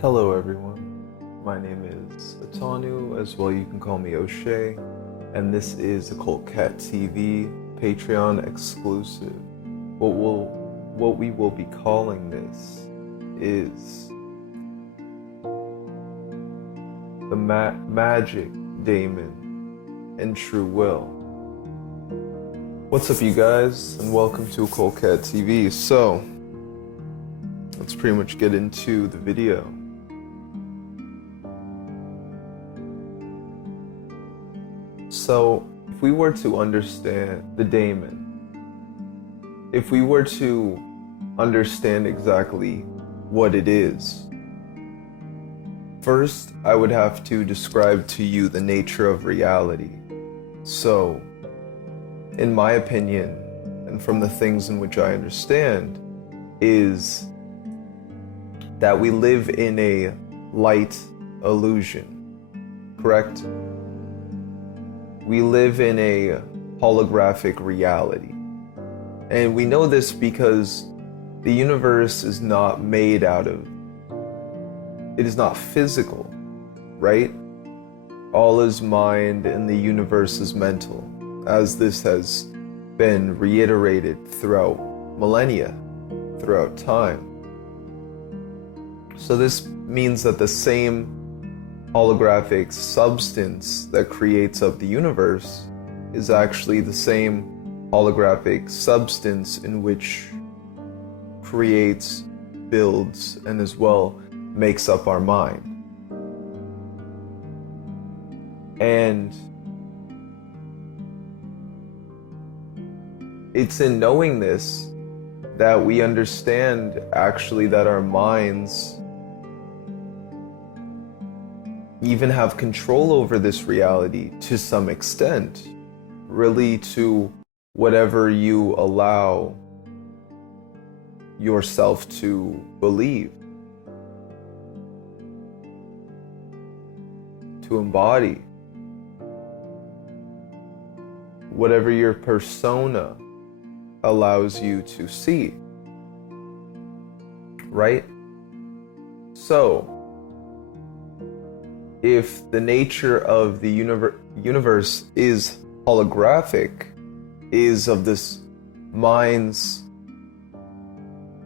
Hello everyone, my name is Atanu, as well you can call me O'Shea, and this is OccultCatTV, Patreon exclusive. What we will be calling this is the Magic, Daemon, and True Will. What's up you guys, and welcome to OccultCatTV. So, let's pretty much get into the video. So, if we were to understand the daemon, if we were to understand exactly what it is, first I would have to describe to you the nature of reality. So, in my opinion, and from the things in which I understand, is that we live in a light illusion, correct? We live in a holographic reality. And we know this because the universe is not made out of, it is not physical, right? All is mind and the universe is mental, as this has been reiterated throughout millennia, throughout time. So this means that the same holographic substance that creates up the universe is actually the same holographic substance in which creates, builds, and as well makes up our mind. And it's in knowing this that we understand actually that our minds even have control over this reality to some extent, really to whatever you allow yourself to believe, to embody, whatever your persona allows you to see, right? So, if the nature of the universe is holographic, is of this mind's,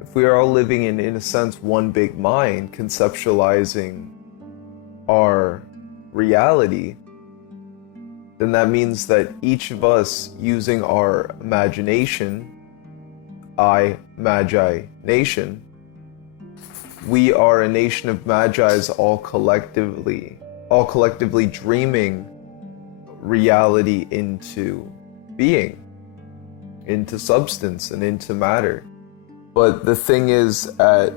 if we are all living in a sense, one big mind, conceptualizing our reality, then that means that each of us using our imagination, Magi Nation, we are a nation of Magi's all collectively dreaming reality into being, into substance and into matter. But the thing is at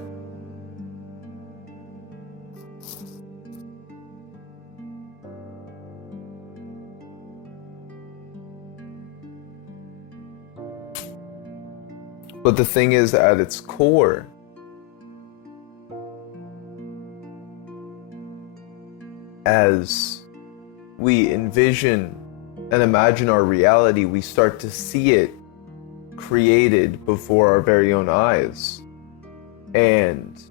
its core, as we envision and imagine our reality, we start to see it created before our very own eyes. And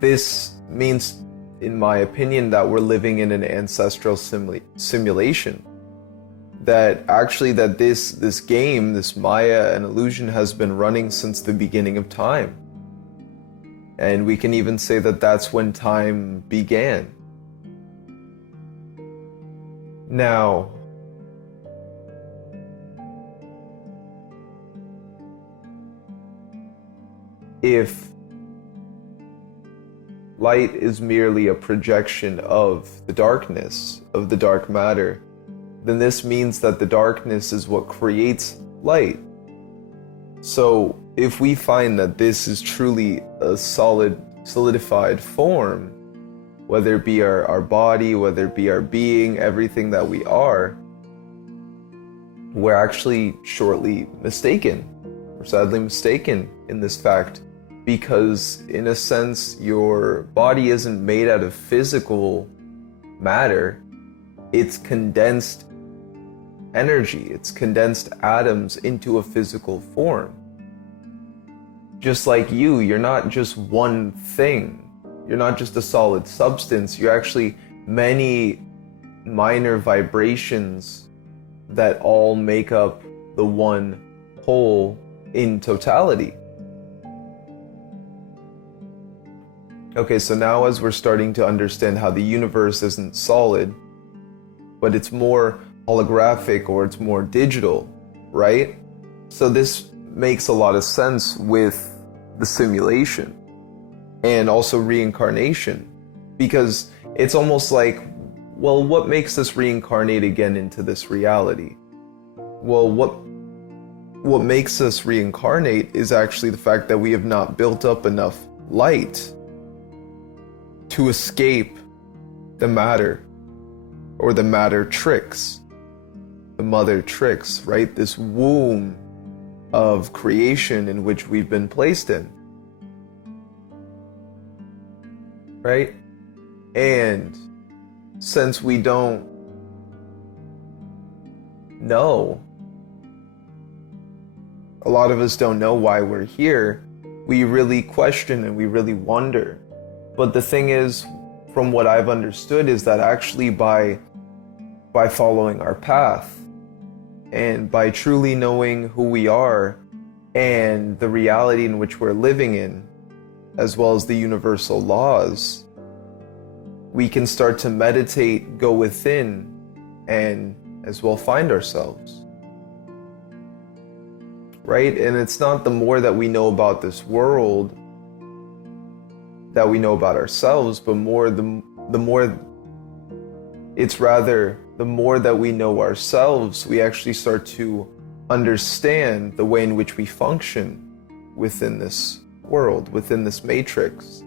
this means, in my opinion, that we're living in an ancestral simulation. That actually this game, this Maya and illusion, has been running since the beginning of time. And we can even say that that's when time began. Now, if light is merely a projection of the darkness, of the dark matter, then this means that the darkness is what creates light. So if we find that this is truly a solidified form, whether it be our body, whether it be our being, everything that we are, we're actually shortly mistaken. We're sadly mistaken in this fact, because in a sense, your body isn't made out of physical matter. It's condensed energy. It's condensed atoms into a physical form. Just like you're not just one thing. You're not just a solid substance. You're actually many minor vibrations that all make up the one whole in totality. Okay, so now as we're starting to understand how the universe isn't solid, but it's more holographic or it's more digital, right? So this makes a lot of sense with the simulation and also reincarnation, because it's almost like, well, what makes us reincarnate again into this reality? Well, what makes us reincarnate is actually the fact that we have not built up enough light to escape the matter, or the matter tricks, the mother tricks, right? This womb of creation in which we've been placed in, right? And since we don't know, a lot of us don't know why we're here, we really question and we really wonder. But the thing is, from what I've understood, is that actually by following our path and by truly knowing who we are and the reality in which we're living in, as well as the universal laws, we can start to meditate, go within, and as well find ourselves. Right? And it's not the more that we know about this world that we know about ourselves, but the more it's rather the more that we know ourselves, we actually start to understand the way in which we function within this world, within this matrix.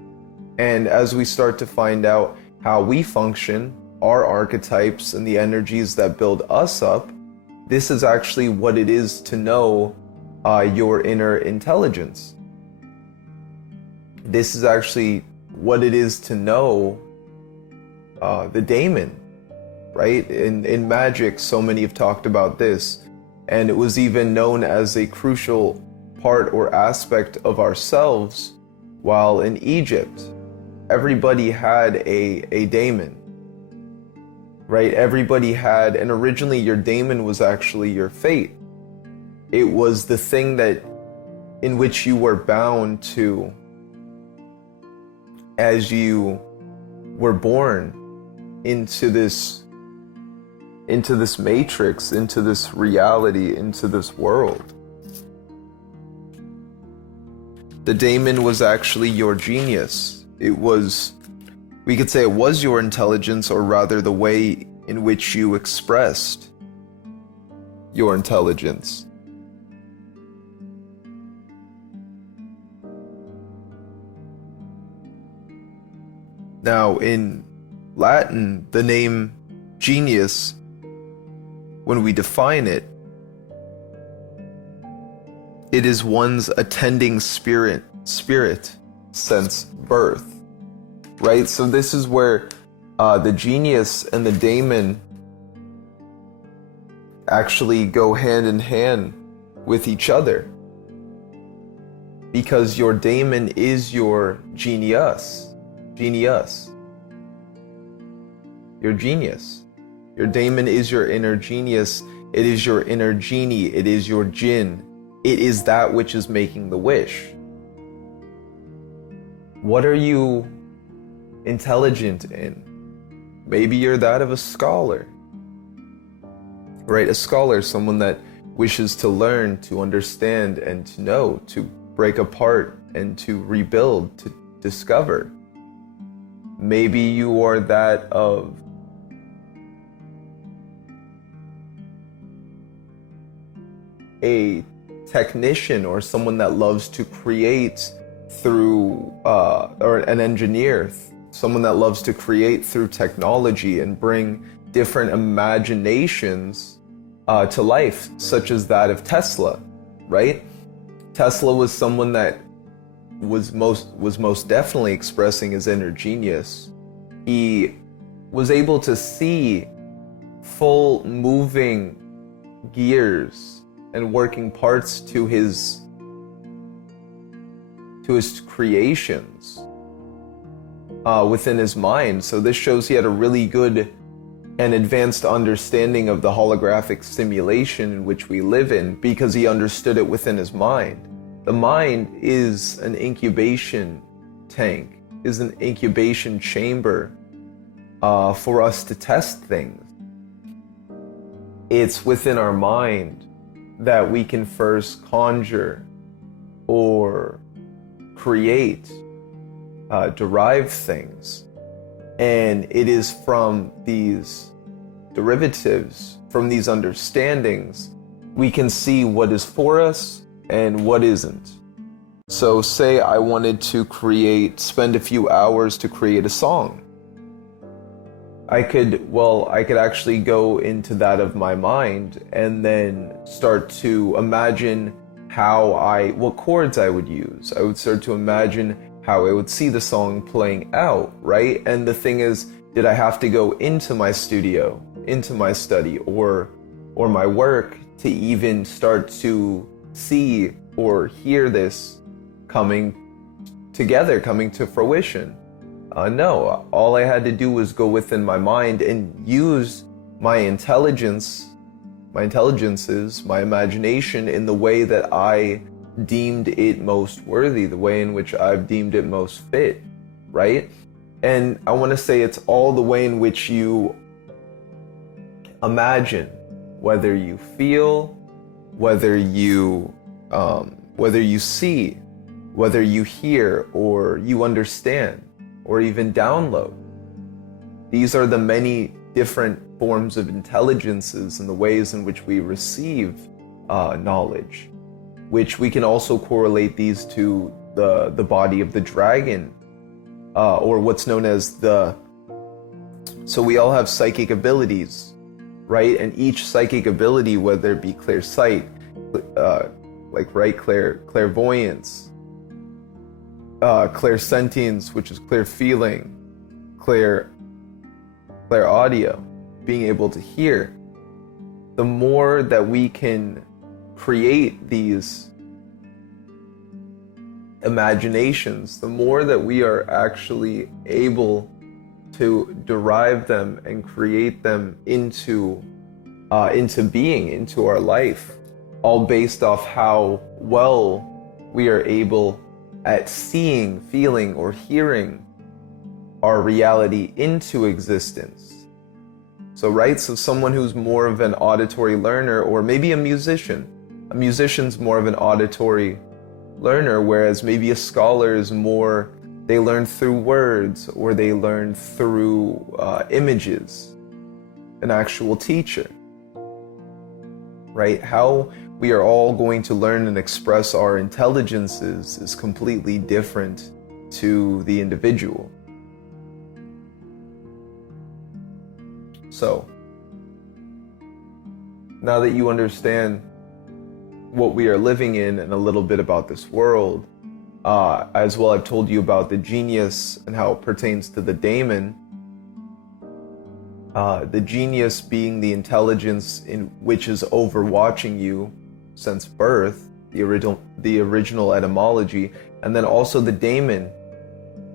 And as we start to find out how we function, our archetypes and the energies that build us up, this is actually what it is to know your inner intelligence. This is actually what it is to know the daemon, right? In magic, so many have talked about this, and it was even known as a crucial part or aspect of ourselves. While in Egypt, everybody had a daemon, right? Everybody had, and originally your daemon was actually your fate. It was the thing that in which you were bound to as you were born into this matrix, into this reality, into this world. The daemon was actually your genius. It was, we could say it was your intelligence, or rather the way in which you expressed your intelligence. Now, in Latin, the name genius, when we define it, it is one's attending spirit since birth, right? So this is where the genius and the daemon actually go hand in hand with each other, because your daemon is your genius. Your genius. Your daemon is your inner genius. It is your inner genie. It is your jinn. It is that which is making the wish. What are you intelligent in? Maybe you're that of a scholar, right? A scholar, someone that wishes to learn, to understand, and to know, to break apart and to rebuild, to discover. Maybe you are that of a technician, or someone that loves to create through, or an engineer, someone that loves to create through technology and bring different imaginations to life, such as that of Tesla, right? Tesla was someone that was most definitely expressing his inner genius. He was able to see full moving gears and working parts to his creations. within his mind. So this shows he had a really good and advanced understanding of the holographic simulation in which we live in, because he understood it within his mind. The mind is an incubation tank, is an incubation chamber for us to test things. It's within our mind that we can first conjure or create, derive things. And it is from these derivatives, from these understandings, we can see what is for us and what isn't. So say I wanted to spend a few hours to create a song. I could actually go into that of my mind and then start to imagine what chords I would use. I would start to imagine how I would see the song playing out, right? And the thing is, did I have to go into my studio, into my study, or my work to even start to see or hear this coming together, coming to fruition? No, all I had to do was go within my mind and use my intelligences, my imagination in the way that I deemed it most worthy, the way in which I've deemed it most fit, right? And I want to say it's all the way in which you imagine, whether you feel, whether you see, whether you hear, or you understand, or even download. These are the many different forms of intelligences and the ways in which we receive knowledge, which we can also correlate these to the body of the dragon, or what's known as so we all have psychic abilities, right? And each psychic ability, whether it be clear sight, clairvoyance, clairsentience, which is clear feeling, clear audio, being able to hear, the more that we can create these imaginations, the more that we are actually able to derive them and create them into being, into our life, all based off how well we are able at seeing, feeling, or hearing our reality into existence. So someone who's more of an auditory learner, or maybe a musician's more of an auditory learner, whereas maybe a scholar is more, they learn through words, or they learn through images, an actual teacher, right? How we are all going to learn and express our intelligences is completely different to the individual. So, now that you understand what we are living in and a little bit about this world, as well, I've told you about the genius and how it pertains to the daemon. The genius being the intelligence in which is overwatching you since birth, the original etymology, and then also the daemon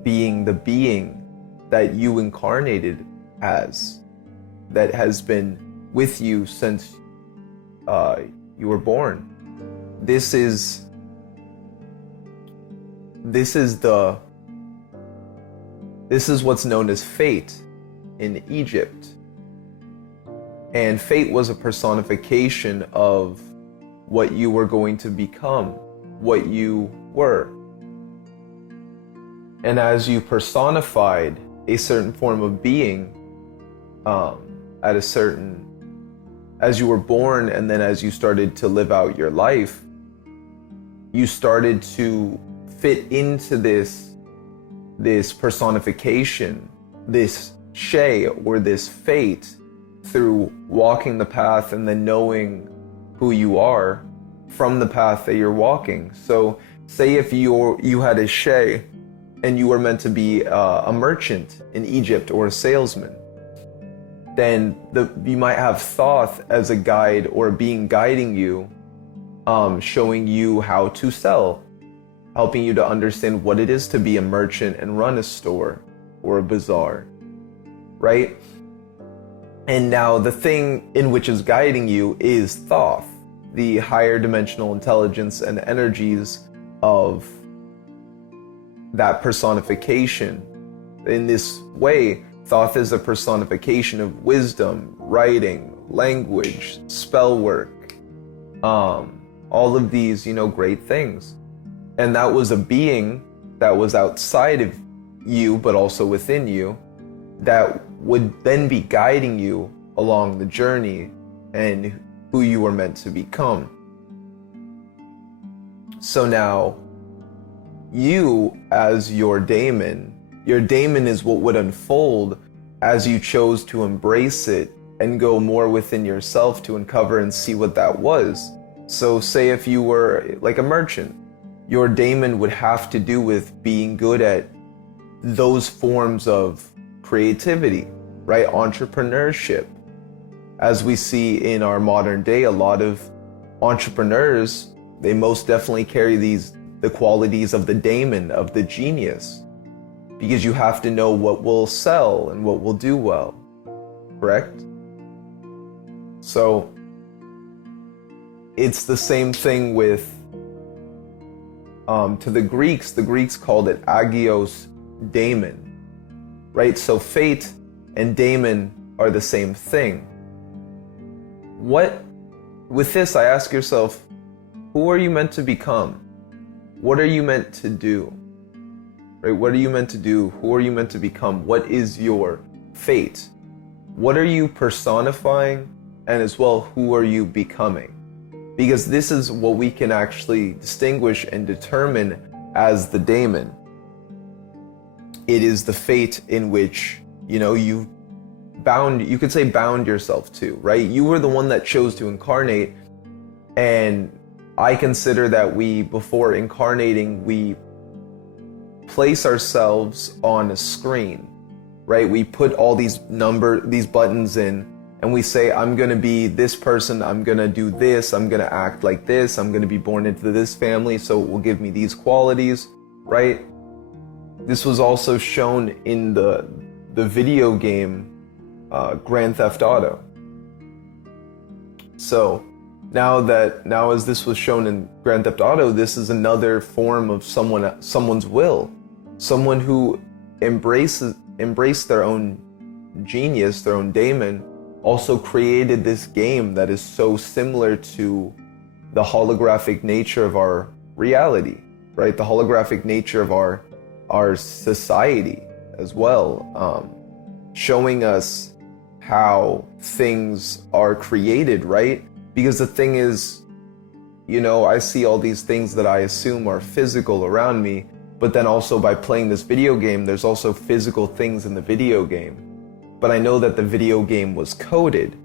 being the being that you incarnated as, that has been with you since you were born. This is what's known as fate in Egypt. And fate was a personification of what you were going to become, what you were. And as you personified a certain form of being, as you were born, and then as you started to live out your life, you started to fit into this personification, this shay, or this fate, through walking the path and then knowing who you are from the path that you're walking. So say if you had a shay and you were meant to be a merchant in Egypt, or a salesman, then you might have Thoth as a guide, or a being guiding you, showing you how to sell, helping you to understand what it is to be a merchant and run a store, or a bazaar, right? And now the thing in which is guiding you is Thoth, the higher dimensional intelligence and energies of that personification. In this way, Thoth is a personification of wisdom, writing, language, spell work, all of these, great things. And that was a being that was outside of you, but also within you, that would then be guiding you along the journey and who you were meant to become. So now, you as your daemon is what would unfold as you chose to embrace it and go more within yourself to uncover and see what that was. So say if you were like a merchant, your daemon would have to do with being good at those forms of creativity, right? Entrepreneurship. As we see in our modern day, a lot of entrepreneurs, they most definitely carry the qualities of the daemon, of the genius, because you have to know what will sell and what will do well, correct? So it's the same thing with, to the Greeks called it agios daemon, right? So fate and daemon are the same thing. With this, I ask yourself, who are you meant to become? What are you meant to do? Right? What are you meant to do? Who are you meant to become? What is your fate? What are you personifying? And as well, who are you becoming? Because this is what we can actually distinguish and determine as the daemon. It is the fate in which, you could say bound yourself to, right? You were the one that chose to incarnate, and I consider that before incarnating, we place ourselves on a screen, right? We put all these buttons in, and we say, I'm going to be this person, I'm going to do this, I'm going to act like this, I'm going to be born into this family, so it will give me these qualities, right? This was also shown in the video game Grand Theft Auto. So now as this was shown in Grand Theft Auto, this is another form of someone's will. Someone who embraced their own genius, their own daemon, also created this game that is so similar to the holographic nature of our reality, right? The holographic nature of our society as well, showing us how things are created, right? Because the thing is, I see all these things that I assume are physical around me, but then also by playing this video game, there's also physical things in the video game. But I know that the video game was coded.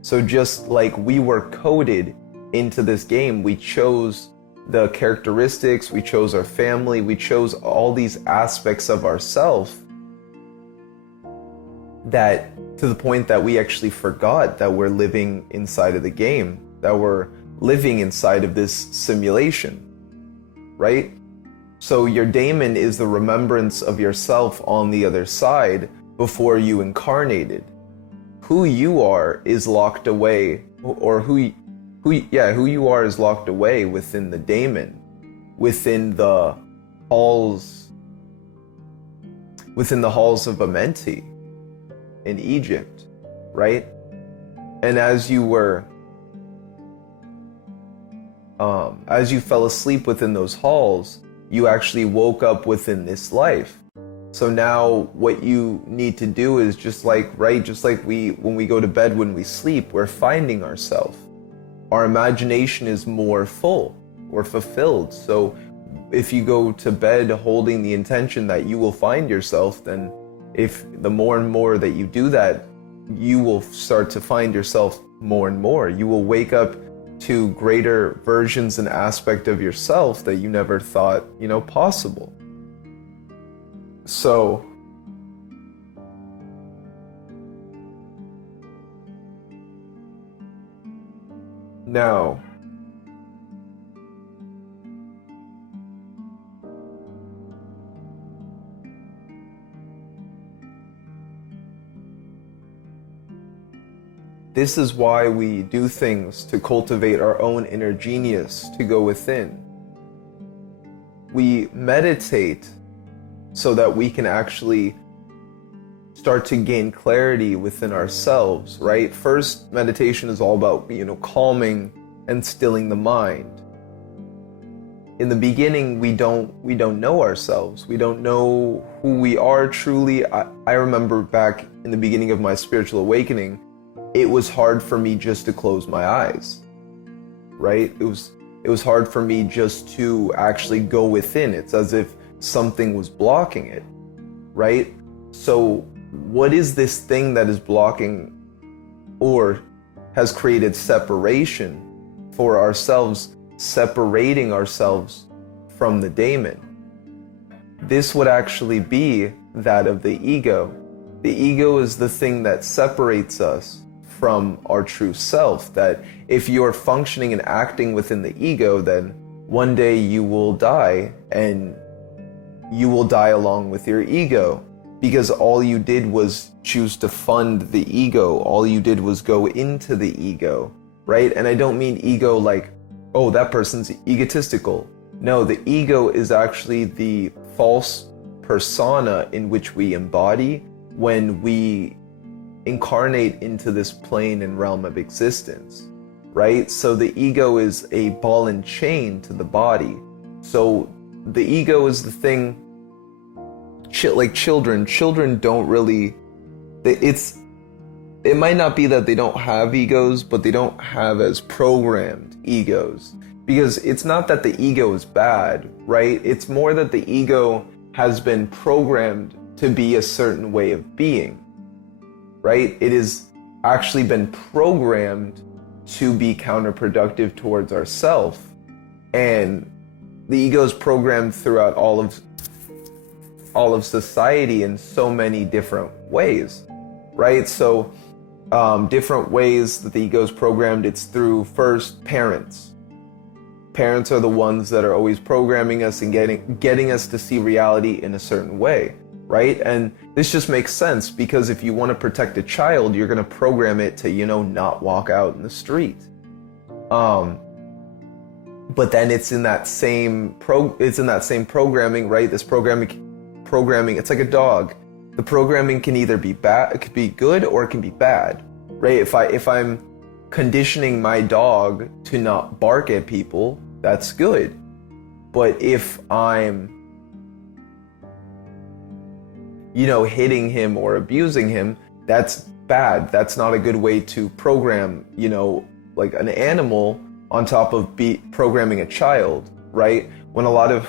So just like we were coded into this game, we chose the characteristics, we chose our family, we chose all these aspects of ourselves, that to the point that we actually forgot that we're living inside of the game, that we're living inside of this simulation, right? So your daemon is the remembrance of yourself on the other side before you incarnated. Who you are is locked away, or who you are is locked away within the daemon, within the halls of Amenti in Egypt, right? And as you fell asleep within those halls, you actually woke up within this life. So now what you need to do is just like when we go to bed, when we sleep, we're finding ourselves. Our imagination is more full or fulfilled. So if you go to bed holding the intention that you will find yourself, then if the more and more that you do that, you will start to find yourself more and more. You will wake up to greater versions and aspect of yourself that you never thought, possible. So now, This is why we do things to cultivate our own inner genius, to go within. We meditate so that we can actually start to gain clarity within ourselves, right? First, meditation is all about, calming and stilling the mind. In the beginning, we don't know ourselves. We don't know who we are truly. I remember back in the beginning of my spiritual awakening, it was hard for me just to close my eyes, right? It was hard for me just to actually go within. It's as if something was blocking it, right? So what is this thing that is blocking or has created separation for ourselves, separating ourselves from the daemon? This would actually be that of the ego. The ego is the thing that separates us from our true self, that if you're functioning and acting within the ego, then one day you will die, and you will die along with your ego, because all you did was choose to fund the ego. All you did was go into the ego, right? And I don't mean ego like, oh, that person's egotistical. No, the ego is actually the false persona in which we embody when we incarnate into this plane and realm of existence, right? So the ego is a ball and chain to the body. So the ego is the thing, like children don't really, it might not be that they don't have egos, but they don't have as programmed egos, because it's not that the ego is bad, right? It's more that the ego has been programmed to be a certain way of being, right? It has actually been programmed to be counterproductive towards ourselves. And the ego is programmed throughout all of society in so many different ways, right? So different ways that the ego is programmed, it's through first parents. Parents are the ones that are always programming us and getting us to see reality in a certain way, right? And this just makes sense, because if you want to protect a child, you're going to program it to, not walk out in the street. But then it's in that same programming, right? This programming, it's like a dog. The programming can either be bad, it could be good, or it can be bad, right? If I'm conditioning my dog to not bark at people, that's good. But if I'm, hitting him or abusing him, that's bad. That's not a good way to program, like an animal on top of programming a child, right? When a lot of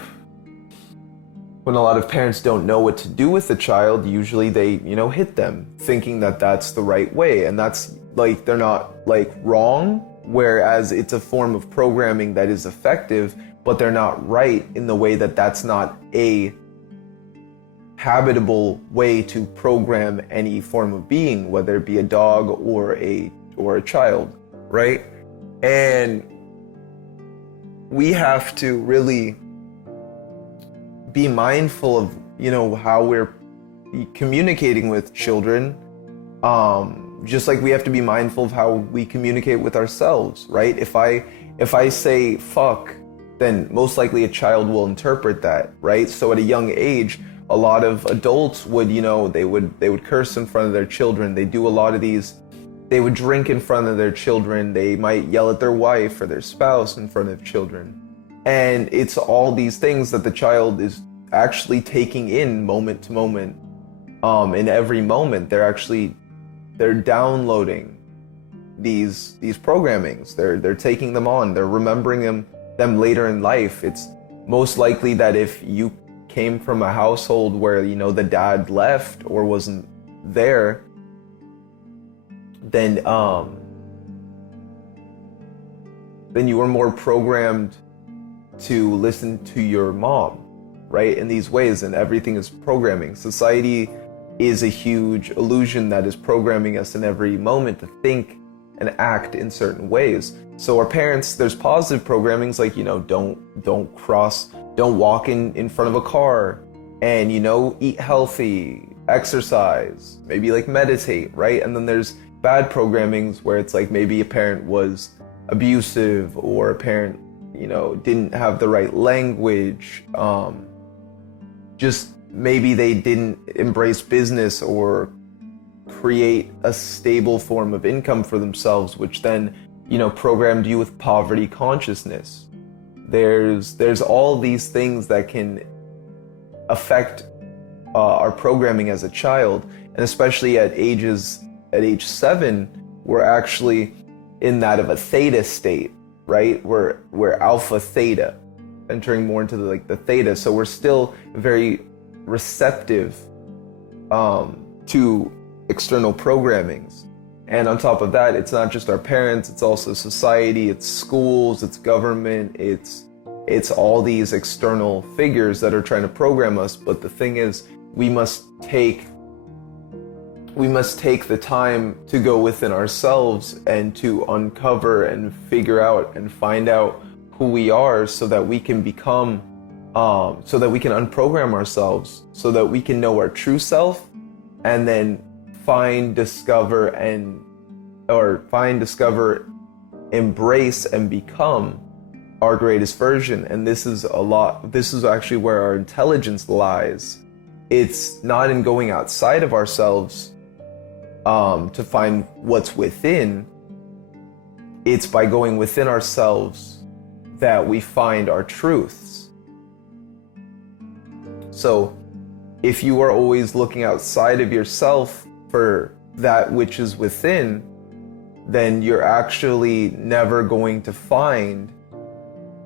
parents don't know what to do with the child, usually they, hit them, thinking that that's the right way. And that's like, they're not like wrong, whereas it's a form of programming that is effective, but they're not right in the way that that's not a habitable way to program any form of being, whether it be a dog or a child, right? And we have to really be mindful of, how we're communicating with children, just like we have to be mindful of how we communicate with ourselves, right? If I say fuck, then most likely a child will interpret that, right? So at a young age, a lot of adults would, they would curse in front of their children. They do a lot of these. They would drink in front of their children. They might yell at their wife or their spouse in front of children. And it's all these things that the child is actually taking in moment to moment. In every moment, they're downloading these programmings. They're taking them on. They're remembering them later in life. It's most likely that if you came from a household where, the dad left or wasn't there, then you were more programmed to listen to your mom, right? In these ways, and everything is programming. Society is a huge illusion that is programming us in every moment to think and act in certain ways. So our parents, there's positive programmings like, don't walk in front of a car, and, eat healthy, exercise, maybe like meditate, right? And then there's bad programmings where it's like maybe a parent was abusive, or a parent, you know, didn't have the right language, just maybe they didn't embrace business or create a stable form of income for themselves, which then, you know, programmed you with poverty consciousness. There's all these things that can affect our programming as a child, and especially at age 7, we're actually in that of a theta state, right? We're alpha theta, entering more into the theta. So we're still very receptive to external programmings. And on top of that, it's not just our parents, it's also society, it's schools, it's government, it's all these external figures that are trying to program us. But the thing is, we must take the time to go within ourselves and to uncover and figure out and find out who we are, so that we can become, so that we can unprogram ourselves, so that we can know our true self, and then discover, embrace, and become our greatest version. And this is actually where our intelligence lies. It's not in going outside of ourselves to find what's within. It's by going within ourselves that we find our truths. So if you are always looking outside of yourself for that which is within, then you're actually never going to find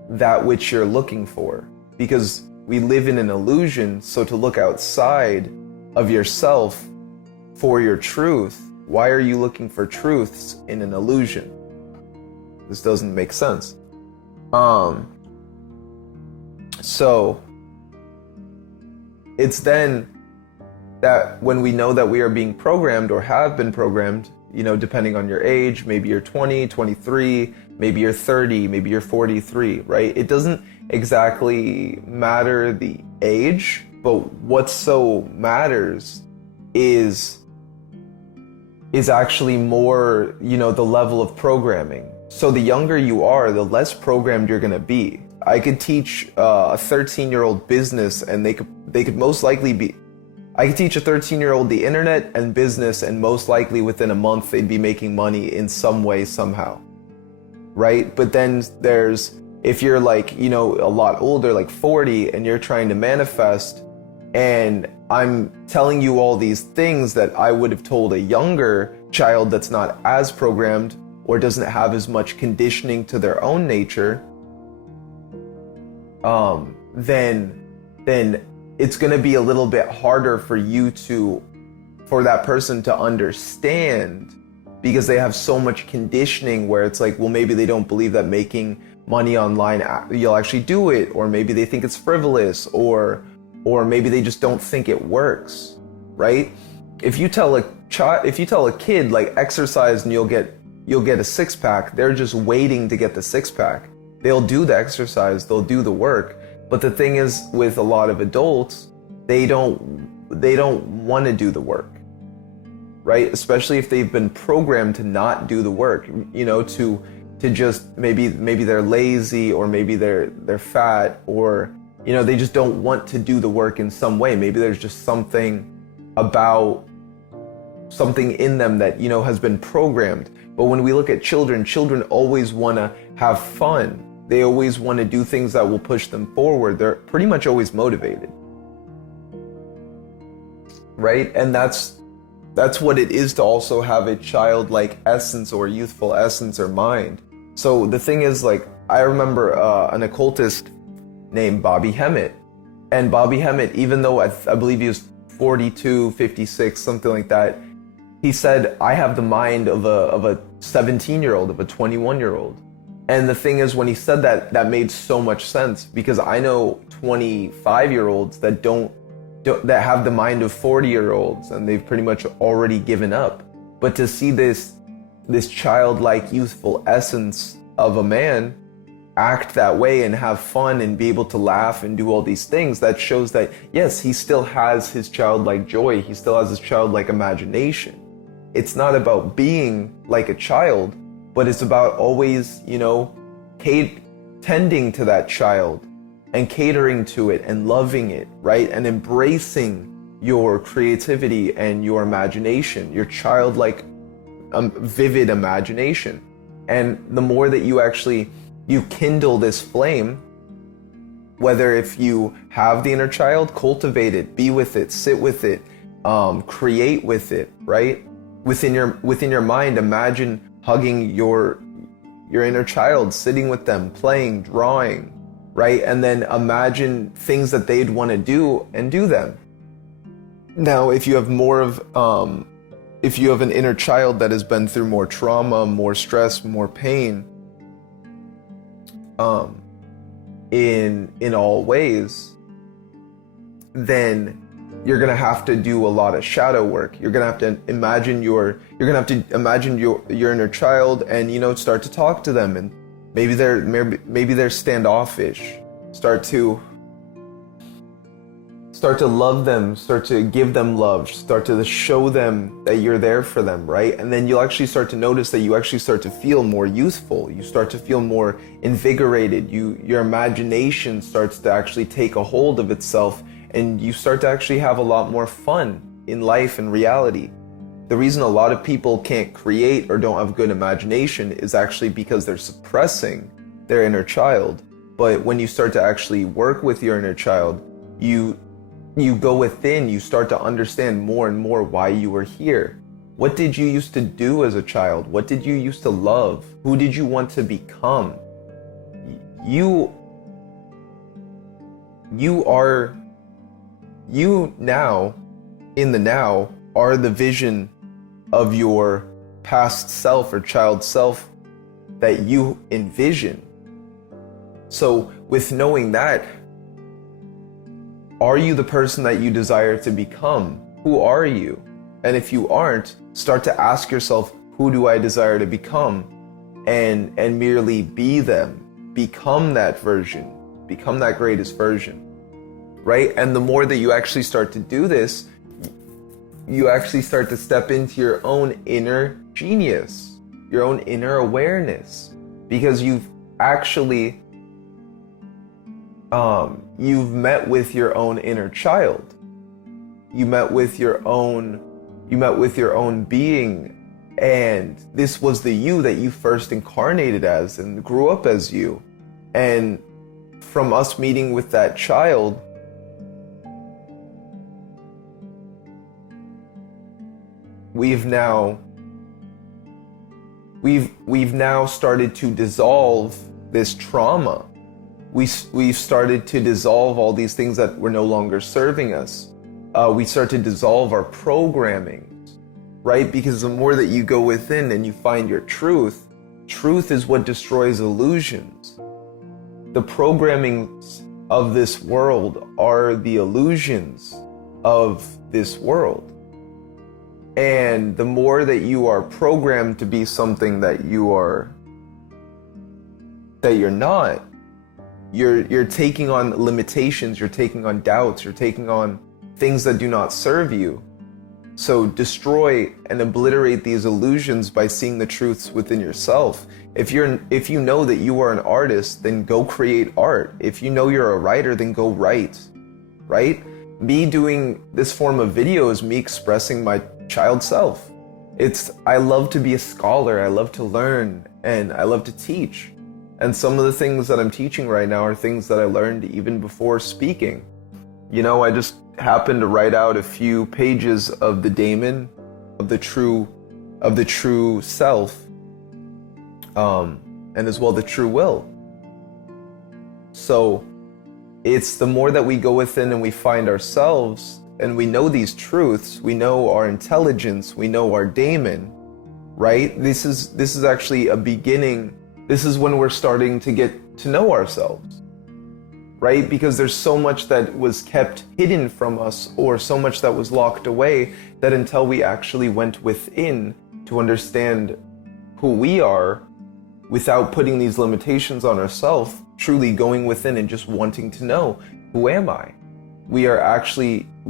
that which you're looking for, because we live in an illusion. So to look outside of yourself for your truth, why are you looking for truths in an illusion? This doesn't make sense. So it's then that when we know that we are being programmed or have been programmed, you know, depending on your age, maybe you're 20, 23, maybe you're 30, maybe you're 43, right? It doesn't exactly matter the age, but what so matters is actually more, you know, the level of programming. So the younger you are, the less programmed you're going to be. I could teach a 13-year-old business, and they could most likely be. I could teach a 13-year-old the internet and business, and most likely within a month they'd be making money in some way, somehow, right? But then if you're like, you know, a lot older, like 40, and you're trying to manifest, and I'm telling you all these things that I would have told a younger child that's not as programmed or doesn't have as much conditioning to their own nature, then it's going to be a little bit harder for that person to understand, because they have so much conditioning where it's like, well, maybe they don't believe that making money online, you'll actually do it, or maybe they think it's frivolous, or maybe they just don't think it works, right? If you tell a kid like exercise and you'll get a six-pack, they're just waiting to get the six-pack. They'll do the exercise, they'll do the work. But the thing is, with a lot of adults, they don't want to do the work, right? Especially if they've been programmed to not do the work, you know, to just maybe they're lazy, or maybe they're fat, or, you know, they just don't want to do the work in some way. Maybe there's just something in them that, you know, has been programmed. But when we look at children always want to have fun. They always want to do things that will push them forward. They're pretty much always motivated, right? And that's what it is to also have a childlike essence or youthful essence or mind. So the thing is, like, I remember an occultist named Bobby Hemmett. And Bobby Hemmett, even though I believe he was 42, 56, something like that, he said, I have the mind of a 17-year-old, of a 21-year-old. And the thing is, when he said that, that made so much sense, because I know 25-year-olds that that have the mind of 40-year-olds, and they've pretty much already given up. But to see this childlike, youthful essence of a man act that way and have fun and be able to laugh and do all these things, that shows that, yes, he still has his childlike joy. He still has his childlike imagination. it's not about being like a child, but it's about always, you know, tending to that child and catering to it and loving it, right? And embracing your creativity and your imagination, your childlike, vivid imagination. And the more that you kindle this flame, whether if you have the inner child, cultivate it, be with it, sit with it, create with it, right? Within your mind, imagine hugging your inner child, sitting with them, playing, drawing, right? And then imagine things that they'd want to do and do them. Now, if you have if you have an inner child that has been through more trauma, more stress, more pain, in all ways, then you're gonna have to do a lot of shadow work. You're gonna have to imagine your inner child, and, you know, start to talk to them, and maybe they're standoffish. Start to love them, start to give them love, start to show them that you're there for them, right? And then you'll actually start to notice that you actually start to feel more youthful. You start to feel more invigorated. Your imagination starts to actually take a hold of itself, and you start to actually have a lot more fun in life and reality. The reason a lot of people can't create or don't have good imagination is actually because they're suppressing their inner child. But when you start to actually work with your inner child, you go within, you start to understand more and more why you were here. What did you used to do as a child? What did you used to love? Who did you want to become? You now, in the now, are the vision of your past self or child self that you envision. So with knowing that, are you the person that you desire to become? Who are you? And if you aren't, start to ask yourself, who do I desire to become? And merely be them. Become that version. Become that greatest version. Right? And the more that you actually start to do this, you actually start to step into your own inner genius, your own inner awareness, because you've actually you've met with your own inner child. You met with your own being, and this was the you that you first incarnated as and grew up as you. And from us meeting with that child, we've now started to dissolve this trauma. We've started to dissolve all these things that were no longer serving us. We start to dissolve our programming, right? Because the more that you go within and you find your truth is what destroys illusions. The programmings of this world are the illusions of this world. And the more that you are programmed to be something that you're not, you're taking on limitations, you're taking on doubts, you're taking on things that do not serve you. So destroy and obliterate these illusions by seeing the truths within yourself. If you know that you are an artist, then go create art. If you know you're a writer, then go write, right? Me doing this form of video is me expressing my child self. I love to be a scholar, I love to learn, and I love to teach. And some of the things that I'm teaching right now are things that I learned even before speaking. You know, I just happened to write out a few pages of the daemon, of the true self, and as well the true will. So it's the more that we go within and we find ourselves and we know these truths, we know our intelligence, we know our daemon, right? This is actually a beginning. This is when we're starting to get to know ourselves, right? Because there's so much that was kept hidden from us, or so much that was locked away, that until we actually went within to understand who we are without putting these limitations on ourselves, truly going within and just wanting to know, who am I? We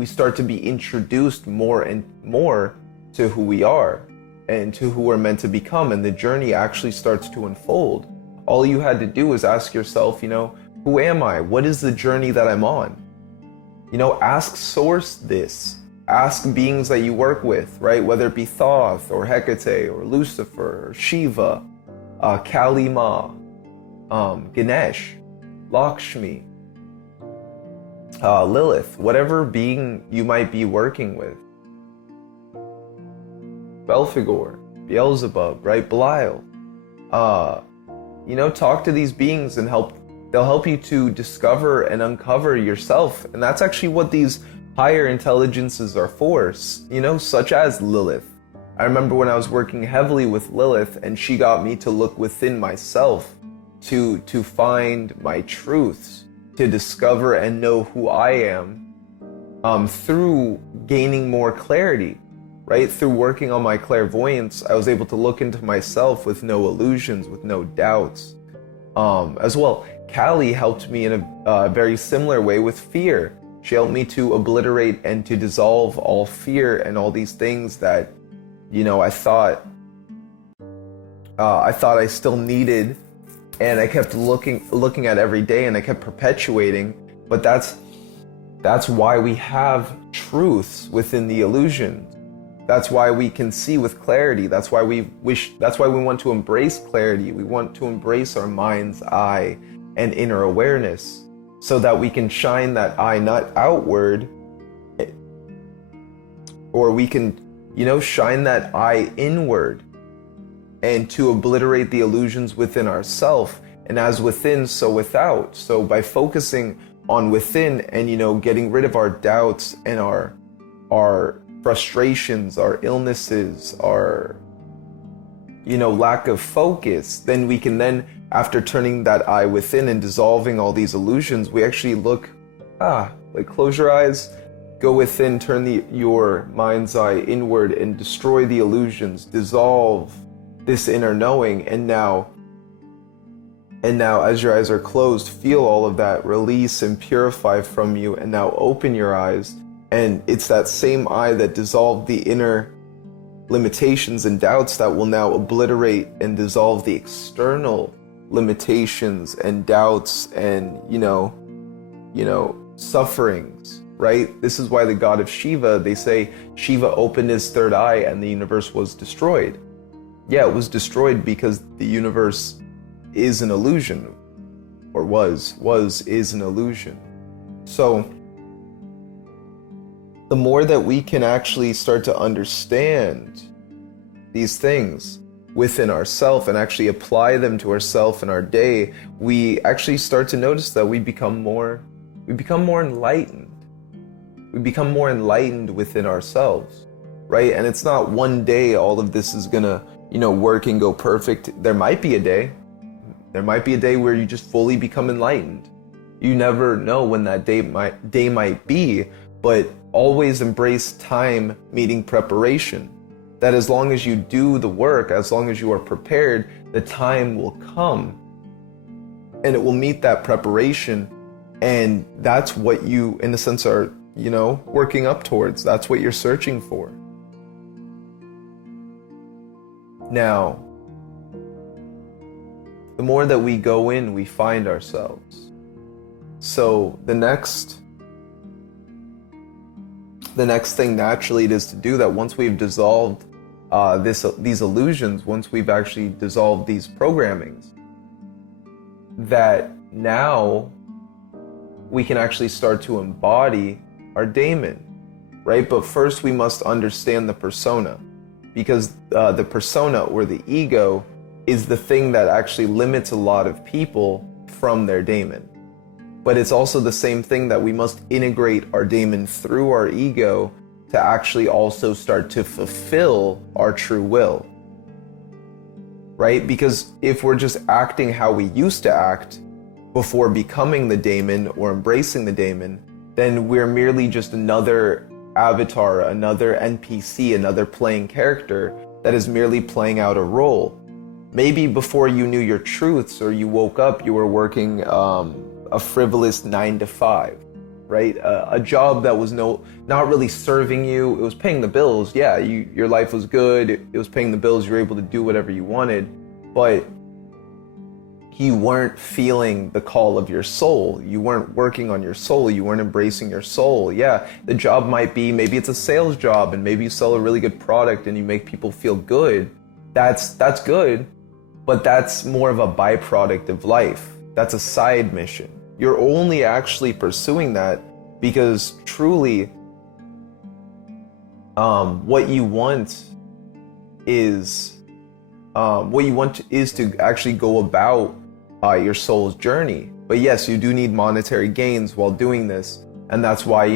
start to be introduced more and more to who we are. and to who we're meant to become, and the journey actually starts to unfold. All you had to do is ask yourself, who am I? What is the journey that I'm on? Ask Source this. Ask beings that you work with, right? Whether it be Thoth or Hecate or Lucifer or Shiva, Kali Ma, Ganesh, Lakshmi, Lilith, whatever being you might be working with. Belphegor, Beelzebub, right? Belial. Talk to these beings and they'll help you to discover and uncover yourself. And that's actually what these higher intelligences are for, such as Lilith. I remember when I was working heavily with Lilith, and she got me to look within myself to find my truths, to discover and know who I am, through gaining more clarity, right? Through working on my clairvoyance, I was able to look into myself with no illusions, with no doubts. As well, Kali helped me in a very similar way with fear. She helped me to obliterate and to dissolve all fear and all these things that, I thought I still needed, and I kept looking at every day, and I kept perpetuating. But that's why we have truths within the illusion. That's why we can see with clarity. That's why we want to embrace clarity. We want to embrace our mind's eye and inner awareness, so that we can shine that eye not outward, or we can, shine that eye inward, and to obliterate the illusions within ourself. And as within, so without. So by focusing on within and, getting rid of our doubts and our frustrations, our illnesses, our, lack of focus, then we can then, after turning that eye within and dissolving all these illusions, we actually look, close your eyes, go within, turn your mind's eye inward and destroy the illusions, dissolve this inner knowing. And now as your eyes are closed, feel all of that release and purify from you, and now open your eyes. And it's that same eye that dissolved the inner limitations and doubts that will now obliterate and dissolve the external limitations and doubts and, sufferings, right? This is why the god of Shiva, they say Shiva opened his third eye and the universe was destroyed. Yeah, it was destroyed because the universe is an illusion, or is an illusion. So the more that we can actually start to understand these things within ourselves and actually apply them to ourselves in our day, we actually start to notice that we become more enlightened. We become more enlightened within ourselves, right? And it's not one day all of this is gonna, work and go perfect. There might be a day where you just fully become enlightened. You never know when that day might be, but always embrace time meeting preparation. That as long as you do the work, as long as you are prepared, the time will come and it will meet that preparation. And that's what you, in a sense, are, working up towards. That's what you're searching for. Now, the more that we go in, we find ourselves. So the next thing naturally it is to do that once we've dissolved these illusions, once we've actually dissolved these programmings, that now we can actually start to embody our daemon, right? But first we must understand the persona, because the persona, or the ego, is the thing that actually limits a lot of people from their daemon. But it's also the same thing that we must integrate our daemon through our ego to actually also start to fulfill our true will, right? Because if we're just acting how we used to act before becoming the daemon or embracing the daemon, then we're merely just another avatar, another NPC, another playing character that is merely playing out a role. Maybe before you knew your truths or you woke up, you were working a frivolous 9 to 5. right? A job that was not really serving you. It was paying the bills. Yeah, your life was good. It was paying the bills. You were able to do whatever you wanted, but you weren't feeling the call of your soul. You weren't working on your soul. You weren't embracing your soul. Yeah, the job maybe it's a sales job, and maybe you sell a really good product and you make people feel good. That's good, but that's more of a byproduct of life. That's a side mission. You're only actually pursuing that because truly, what you want is to actually go about your soul's journey. But yes, you do need monetary gains while doing this, and that's why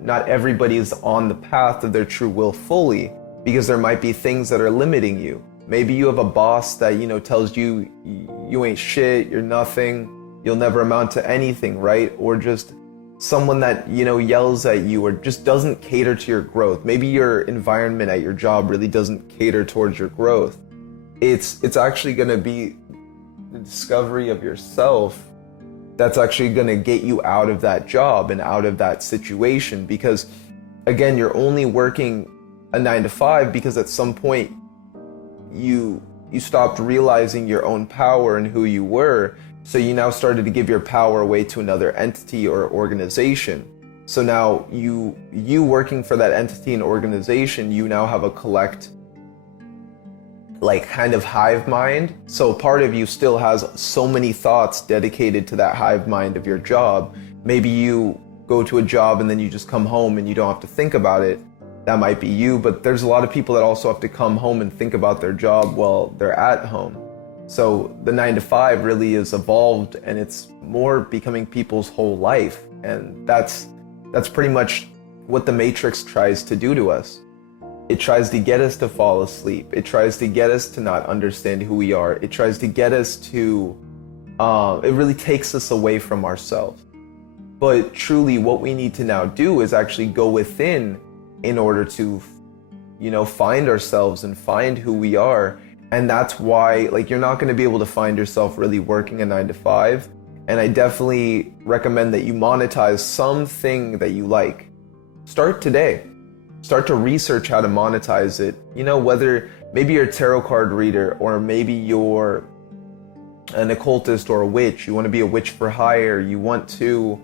not everybody is on the path of their true will fully, because there might be things that are limiting you. Maybe you have a boss that tells you you ain't shit, you're nothing, you'll never amount to anything, right? Or just someone that yells at you or just doesn't cater to your growth. Maybe your environment at your job really doesn't cater towards your growth. It's actually going to be the discovery of yourself that's actually going to get you out of that job and out of that situation, because again, you're only working a 9 to 5 because at some point you stopped realizing your own power and who you were, so you now started to give your power away to another entity or organization. So now you working for that entity and organization, you now have a kind of hive mind. So part of you still has so many thoughts dedicated to that hive mind of your job. Maybe you go to a job and then you just come home and you don't have to think about it. That might be you, but there's a lot of people that also have to come home and think about their job while they're at home. So the 9 to 5 really is evolved, and it's more becoming people's whole life. And that's pretty much what the Matrix tries to do to us. It tries to get us to fall asleep. It tries to get us to not understand who we are. It tries to get us to, it really takes us away from ourselves. But truly what we need to now do is actually go within in order to, find ourselves and find who we are. And that's why, you're not going to be able to find yourself really working a 9 to 5. And I definitely recommend that you monetize something that you like. Start today. Start to research how to monetize it. Whether maybe you're a tarot card reader, or maybe you're an occultist or a witch. You want to be a witch for hire. You want to,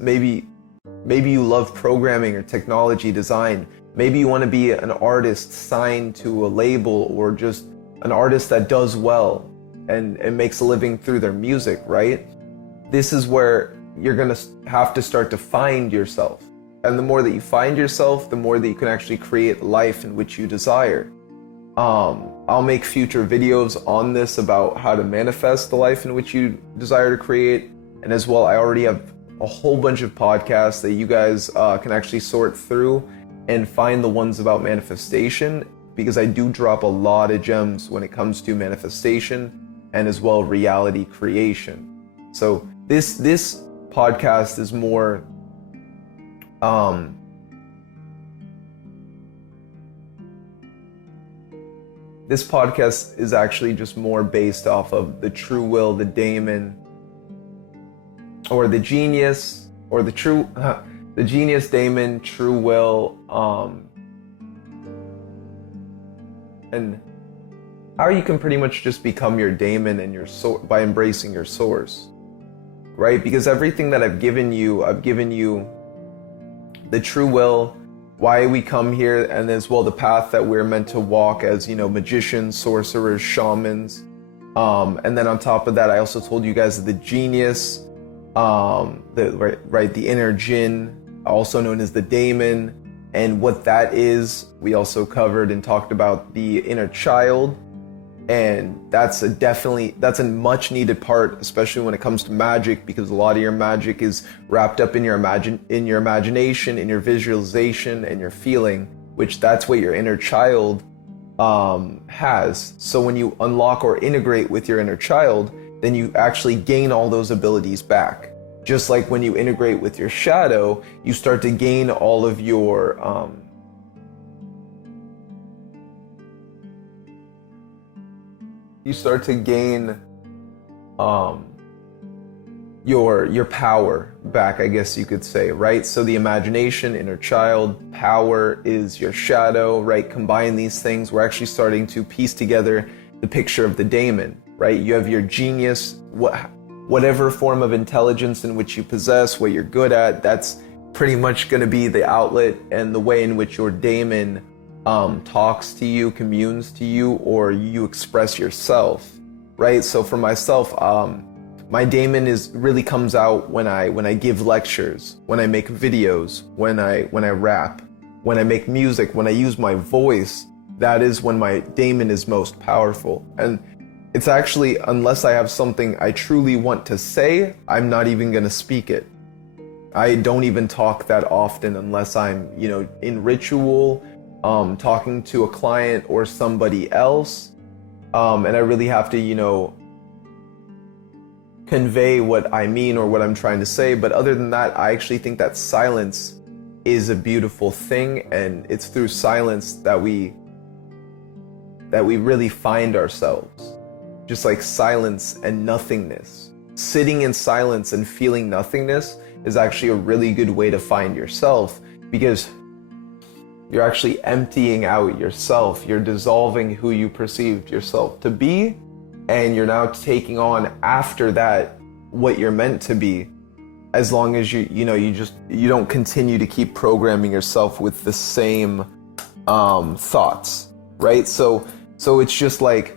maybe you love programming or technology design. Maybe you want to be an artist signed to a label, or just an artist that does well and makes a living through their music, right? This is where you're going to have to start to find yourself. And the more that you find yourself, the more that you can actually create life in which you desire. I'll make future videos on this about how to manifest the life in which you desire to create. And as well, I already have a whole bunch of podcasts that you guys can actually sort through and find the ones about manifestation, because I do drop a lot of gems when it comes to manifestation and as well reality creation. So this podcast is more this podcast is actually just more based off of the true will, the daemon, or the genius, or the genius, daemon, true will, and how you can pretty much just become your daemon and your by embracing your source, right? Because everything that I've given you the true will, why we come here, and as well the path that we're meant to walk as, magicians, sorcerers, shamans. And then on top of that, I also told you guys the genius, the inner jinn, also known as the daemon, and what that is. We also covered and talked about the inner child, and that's a much needed part, especially when it comes to magic, because a lot of your magic is wrapped up in your imagination, in your visualization, and your feeling, which that's what your inner child has. So when you unlock or integrate with your inner child, then you actually gain all those abilities back. Just like when you integrate with your shadow, you start to gain all of your your power back, I guess you could say, right? So the imagination, inner child, power is your shadow, right? Combine these things, we're actually starting to piece together the picture of the daemon, right? You have your genius, whatever form of intelligence in which you possess, what you're good at, that's pretty much going to be the outlet and the way in which your daemon talks to you, communes to you, or you express yourself, right? So for myself, my daemon really comes out when I give lectures, when I make videos, when I rap, when I make music, when I use my voice. That is when my daemon is most powerful. And it's actually, unless I have something I truly want to say, I'm not even going to speak it. I don't even talk that often unless I'm, in ritual, talking to a client or somebody else. And I really have to, convey what I mean or what I'm trying to say. But other than that, I actually think that silence is a beautiful thing, and it's through silence that we really find ourselves. Just like silence and nothingness. Sitting in silence and feeling nothingness is actually a really good way to find yourself, because you're actually emptying out yourself. You're dissolving who you perceived yourself to be, and you're now taking on after that what you're meant to be, as long as you don't continue to keep programming yourself with the same thoughts, right? So it's just like,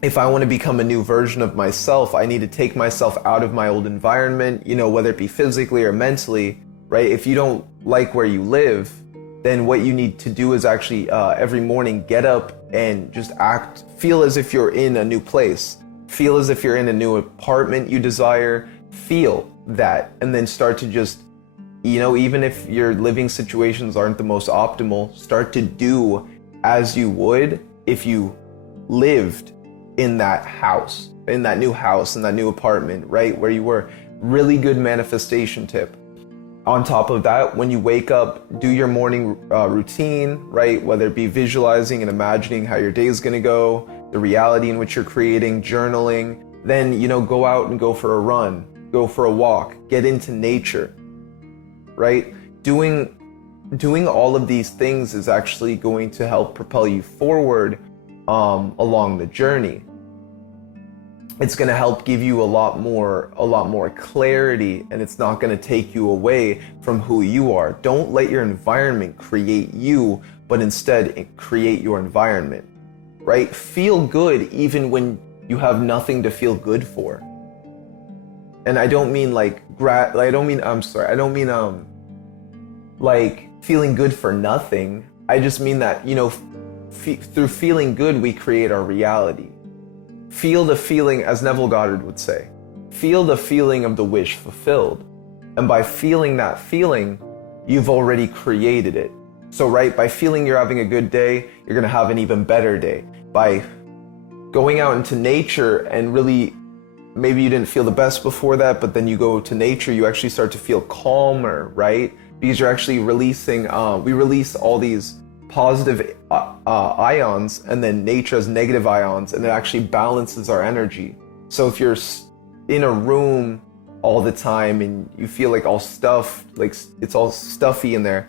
if I want to become a new version of myself, I need to take myself out of my old environment, whether it be physically or mentally, right? If you don't like where you live, then what you need to do is actually every morning get up and just feel as if you're in a new place. Feel as if you're in a new apartment you desire. Feel that, and then start to just, even if your living situations aren't the most optimal, start to do as you would if you lived in that house, in that new house, in that new apartment, right? Where you were. Really good manifestation tip. On top of that, when you wake up, do your morning routine, right? Whether it be visualizing and imagining how your day is going to go, the reality in which you're creating, journaling, then, go out and go for a run, go for a walk, get into nature, right? Doing all of these things is actually going to help propel you forward along the journey. It's going to help give you a lot more clarity, and it's not going to take you away from who you are. Don't let your environment create you, but instead create your environment, right? Feel good even when you have nothing to feel good for. And I don't mean like feeling good for nothing. I just mean that, through feeling good, we create our reality. Feel the feeling, as Neville Goddard would say, feel the feeling of the wish fulfilled. And by feeling that feeling, you've already created it. So, right, by feeling you're having a good day, you're going to have an even better day. By going out into nature and really, maybe you didn't feel the best before that, but then you go to nature, you actually start to feel calmer, right? Because you're actually releasing, we release all these positive ions, and then nature has negative ions, and it actually balances our energy. So if you're in a room all the time and you feel like all stuffed, like it's all stuffy in there,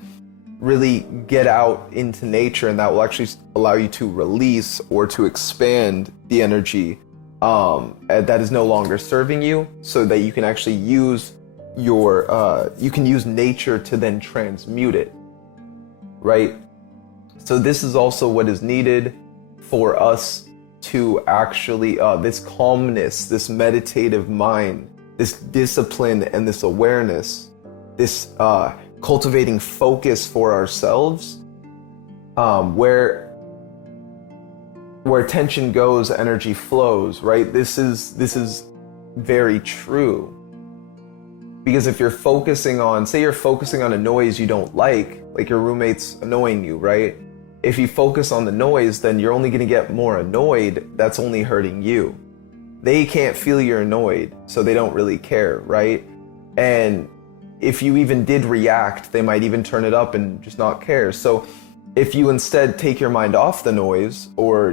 really get out into nature, and that will actually allow you to release or to expand the energy that is no longer serving you, so that you can actually use you can use nature to then transmute it, right? So this is also what is needed for us to actually, this calmness, this meditative mind, this discipline and this awareness, this cultivating focus for ourselves, where attention goes, energy flows, right? This is very true. Because if you're focusing on, say you're focusing on a noise you don't like your roommate's annoying you, right? If you focus on the noise, then you're only going to get more annoyed. That's only hurting you. They can't feel you're annoyed, so they don't really care, right? And if you even did react, they might even turn it up and just not care. So if you instead take your mind off the noise, or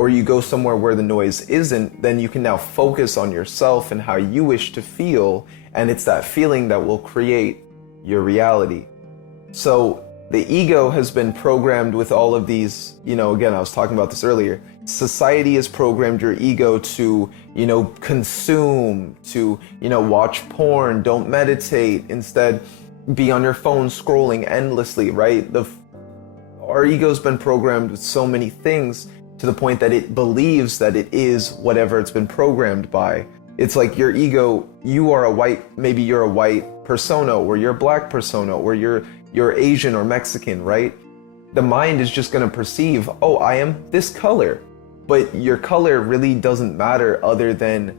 or you go somewhere where the noise isn't, then you can now focus on yourself and how you wish to feel, and it's that feeling that will create your reality. So the ego has been programmed with all of these, again, I was talking about this earlier. Society has programmed your ego to, consume, to, watch porn, don't meditate, instead be on your phone scrolling endlessly, right? Our ego's been programmed with so many things to the point that it believes that it is whatever it's been programmed by. It's like your ego, maybe you're a white persona, or you're a black persona, or you're Asian or Mexican, right? The mind is just going to perceive, oh, I am this color. But your color really doesn't matter other than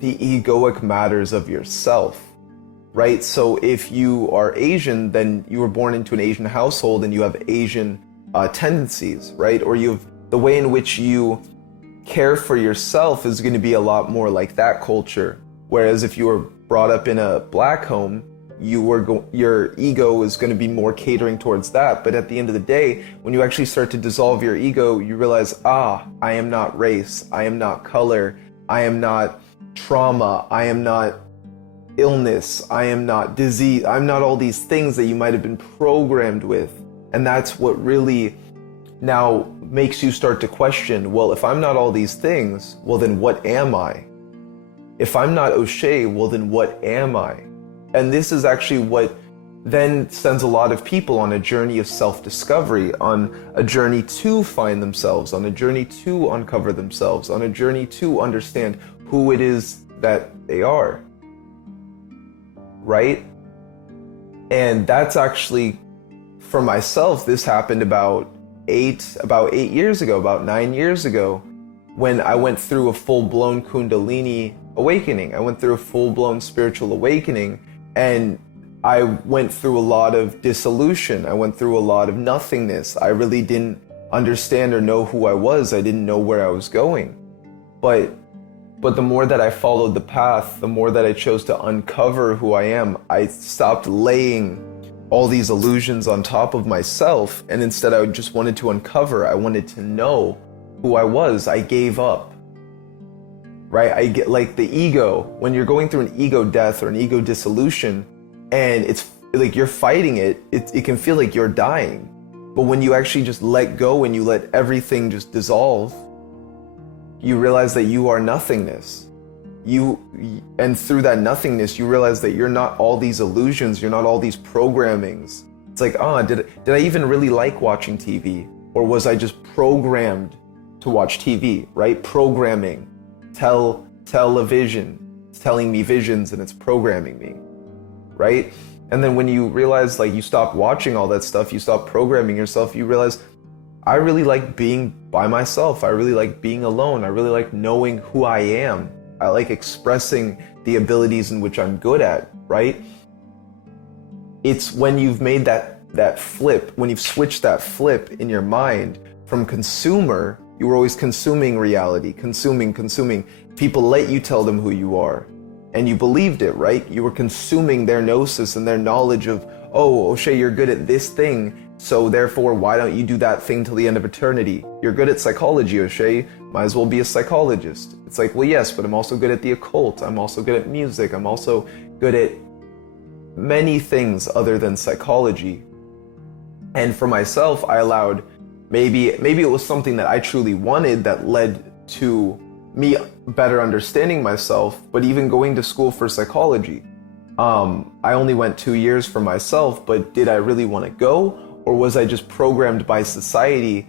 the egoic matters of yourself, right? So if you are Asian, then you were born into an Asian household and you have Asian tendencies, right? Or the way in which you care for yourself is going to be a lot more like that culture. Whereas if you were brought up in a black home, your ego is going to be more catering towards that. But at the end of the day, when you actually start to dissolve your ego, you realize, I am not race, I am not color, I am not trauma, I am not illness, I am not disease, I'm not all these things that you might have been programmed with. And that's what really now makes you start to question, well, if I'm not all these things, well, then what am I? If I'm not O'Shea, well, then what am I? And this is actually what then sends a lot of people on a journey of self-discovery, on a journey to find themselves, on a journey to uncover themselves, on a journey to understand who it is that they are, right? And that's actually, for myself, this happened about 9 years ago, when I went through a full-blown Kundalini awakening. I went through a full-blown spiritual awakening, and I went through a lot of dissolution. I went through a lot of nothingness. I really didn't understand or know who I was. I didn't know where I was going. But the more that I followed the path, the more that I chose to uncover who I am, I stopped laying all these illusions on top of myself, and instead I just wanted to uncover. I wanted to know who I was. I gave up, right? I get like the ego, when you're going through an ego death or an ego dissolution, and it's like you're fighting it can feel like you're dying. But when you actually just let go and you let everything just dissolve, you realize that you are nothingness. And through that nothingness, you realize that you're not all these illusions, you're not all these programmings. It's like, did I even really like watching TV? Or was I just programmed to watch TV, right? Programming. Television. It's telling me visions and it's programming me, right? And then when you realize, like, you stop watching all that stuff, you stop programming yourself, you realize, I really like being by myself. I really like being alone. I really like knowing who I am. I like expressing the abilities in which I'm good at, right? It's when you've made that flip, when you've switched that flip in your mind from consumer, you were always consuming reality, consuming. People let you tell them who you are. And you believed it, right? You were consuming their gnosis and their knowledge of, oh, O'Shea, you're good at this thing, so therefore, why don't you do that thing till the end of eternity? You're good at psychology, O'Shea. Might as well be a psychologist. It's like, well, yes, but I'm also good at the occult. I'm also good at music. I'm also good at many things other than psychology. And for myself, I allowed, maybe it was something that I truly wanted that led to me better understanding myself, but even going to school for psychology. I only went 2 years for myself, but did I really want to go? Or was I just programmed by society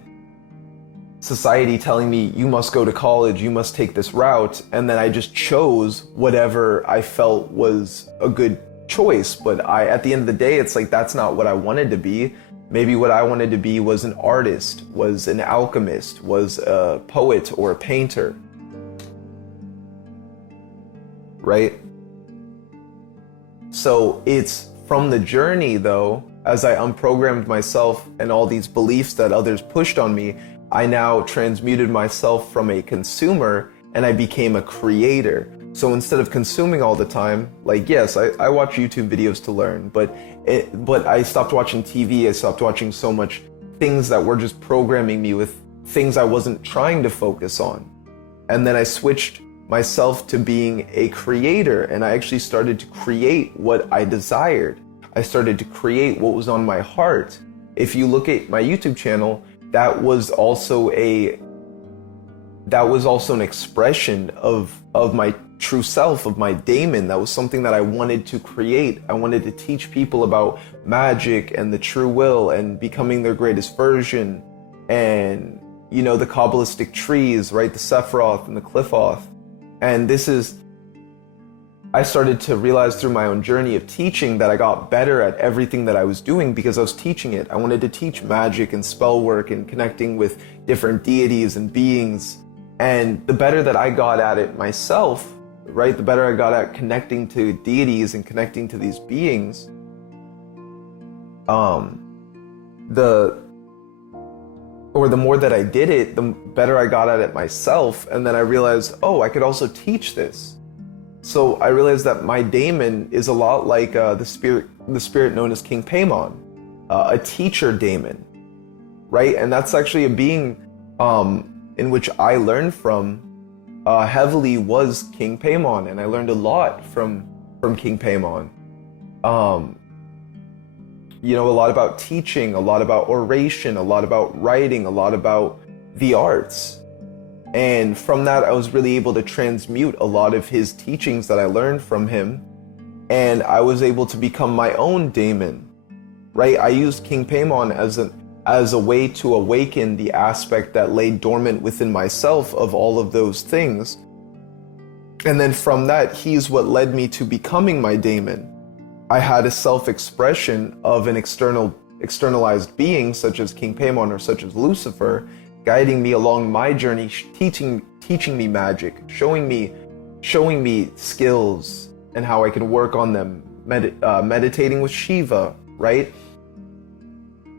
telling me, you must go to college, you must take this route, and then I just chose whatever I felt was a good choice. But at the end of the day, it's like, that's not what I wanted to be. Maybe what I wanted to be was an artist, was an alchemist, was a poet or a painter, right? So it's from the journey, though, as I unprogrammed myself and all these beliefs that others pushed on me, I now transmuted myself from a consumer and I became a creator. So instead of consuming all the time, like, yes, I watch YouTube videos to learn, but I stopped watching TV. I stopped watching so much things that were just programming me with things I wasn't trying to focus on. And then I switched myself to being a creator, and I actually started to create what I desired. I started to create what was on my heart. If you look at my YouTube channel, that was also an expression of my true self, of my daemon. That was something that I wanted to create. I wanted to teach people about magic and the true will and becoming their greatest version, and the Kabbalistic trees, right? The Sephiroth and the Qliphoth. And I started to realize through my own journey of teaching that I got better at everything that I was doing because I was teaching it. I wanted to teach magic and spell work and connecting with different deities and beings. And the better that I got at it myself, right? The better I got at connecting to deities and connecting to these beings, the more that I did it, the better I got at it myself. And then I realized, I could also teach this. So I realized that my daemon is a lot like the spirit known as King Paimon, a teacher daemon, right? And that's actually a being in which I learned from heavily was King Paimon, and I learned a lot from King Paimon. A lot about teaching, a lot about oration, a lot about writing, a lot about the arts. And from that, I was really able to transmute a lot of his teachings that I learned from him, and I was able to become my own daemon, right? I used King Paimon as a way to awaken the aspect that lay dormant within myself of all of those things. And then from that, he's what led me to becoming my daemon. I had a self-expression of an externalized being such as King Paimon or such as Lucifer, guiding me along my journey, teaching me magic, showing me skills and how I can work on them, meditating with Shiva, right?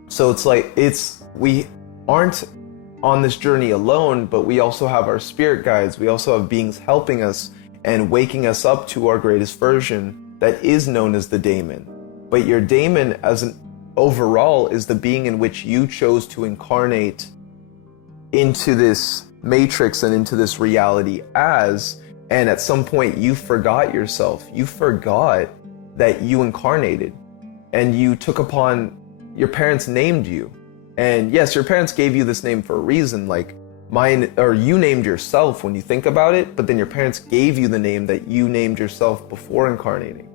So it's like we aren't on this journey alone, but we also have our spirit guides. We also have beings helping us and waking us up to our greatest version that is known as the daemon. But your daemon as an overall is the being in which you chose to incarnate into this matrix and into this reality and at some point you forgot yourself. You forgot that you incarnated, and you took upon, your parents named you. And yes, your parents gave you this name for a reason, like mine, or you named yourself when you think about it, but then your parents gave you the name that you named yourself before incarnating.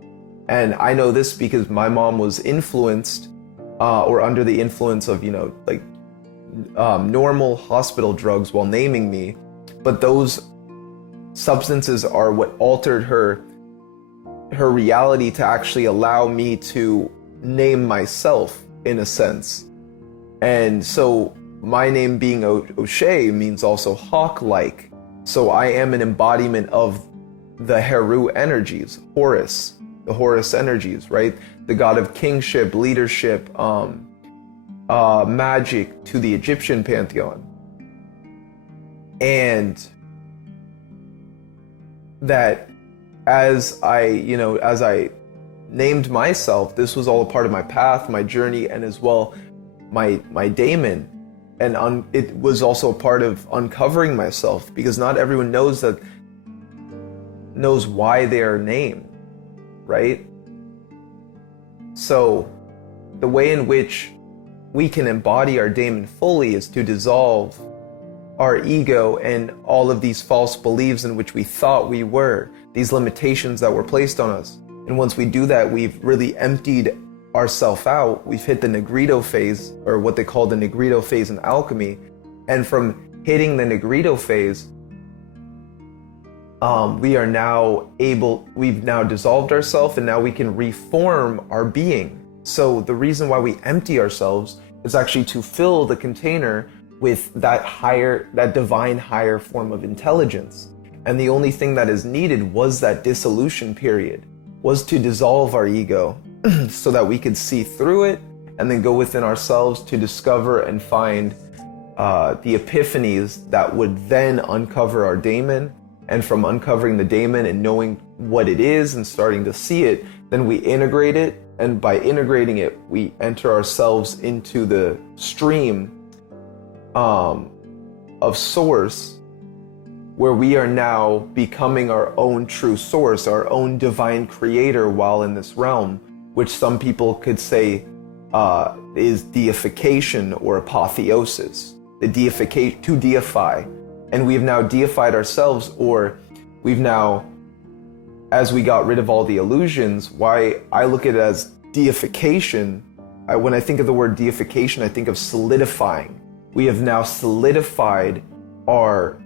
And I know this because my mom was influenced or under the influence of, normal hospital drugs while naming me, but those substances are what altered her reality to actually allow me to name myself in a sense. And so my name being O'Shea means also hawk-like. So I am an embodiment of the Heru energies, Horus, the Horus energies, right? The god of kingship, leadership, magic to the Egyptian pantheon. And that as I named myself, this was all a part of my path, my journey, and as well my daemon. And it was also a part of uncovering myself, because not everyone knows why they are named, right? So the way in which we can embody our daemon fully is to dissolve our ego and all of these false beliefs in which we thought we were, these limitations that were placed on us. And once we do that, we've really emptied ourselves out. We've hit the Negrito phase, or what they call the Negrito phase in alchemy. And from hitting the Negrito phase, we've now dissolved ourselves, and now we can reform our being. So the reason why we empty ourselves is actually to fill the container with that divine higher form of intelligence. And the only thing that is needed was that dissolution period, was to dissolve our ego so that we could see through it and then go within ourselves to discover and find the epiphanies that would then uncover our daemon And from uncovering the daemon and knowing what it is and starting to see it, then we integrate it. And by integrating it, we enter ourselves into the stream of source, where we are now becoming our own true source, our own divine creator while in this realm, which some people could say is deification or apotheosis, to deify. And we've now deified ourselves, or we've now, as we got rid of all the illusions, why I look at it as deification. When I think of the word deification, I think of solidifying. We have now solidified our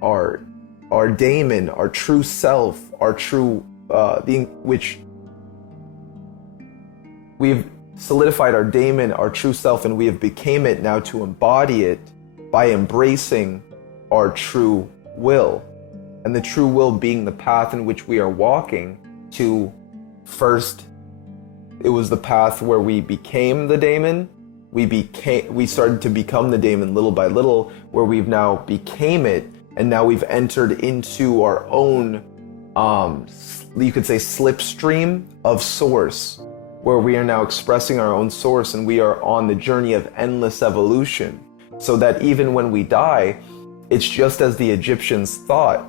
daemon, our true self, our true which we've solidified our daemon, our true self, and we have became it now to embody it by embracing our true will. And the true will being the path in which we are walking to. First, it was the path where we became the daemon. We started to become the daemon little by little, where we've now became it, and now we've entered into our own, you could say, slipstream of source, where we are now expressing our own source, and we are on the journey of endless evolution. So that even when we die, it's just as the Egyptians thought.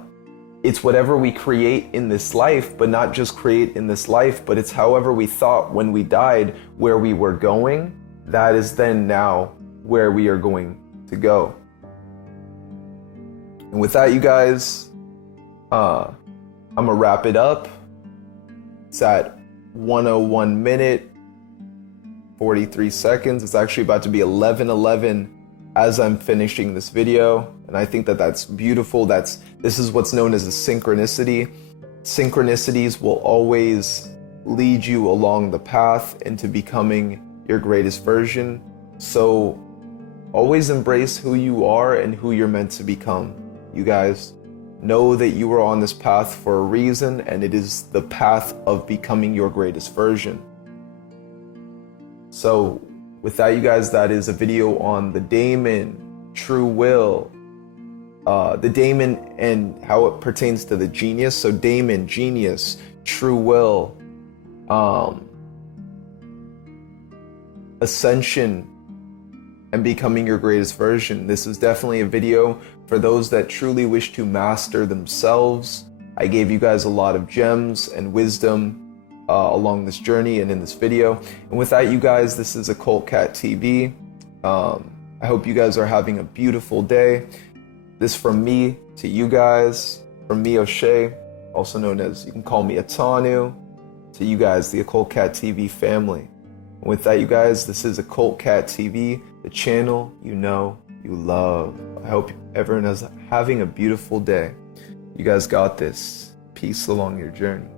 It's whatever we create in this life, but not just create in this life, but it's however we thought when we died, where we were going. That is then now where we are going to go. And with that, you guys, I'm gonna wrap it up. It's at 101 minute, 43 seconds. It's actually about to be 11:11 as I'm finishing this video. And I think that that's beautiful. This is what's known as a synchronicity. Synchronicities will always lead you along the path into becoming your greatest version. So always embrace who you are and who you're meant to become. You guys know that you are on this path for a reason, and it is the path of becoming your greatest version. So with that, you guys, that is a video on the daemon, true will, the daemon and how it pertains to the genius. So daemon, genius, true will, ascension, and becoming your greatest version. This is definitely a video for those that truly wish to master themselves. I gave you guys a lot of gems and wisdom along this journey and in this video. And with that, you guys, this is OccultCatTV. I hope you guys are having a beautiful day. This from me to you guys, from me, O'Shea, also known as, you can call me Atanu, to you guys, the OccultCatTV family. And with that, you guys, this is OccultCatTV, the channel you know you love. I hope everyone is having a beautiful day. You guys got this. Peace along your journey.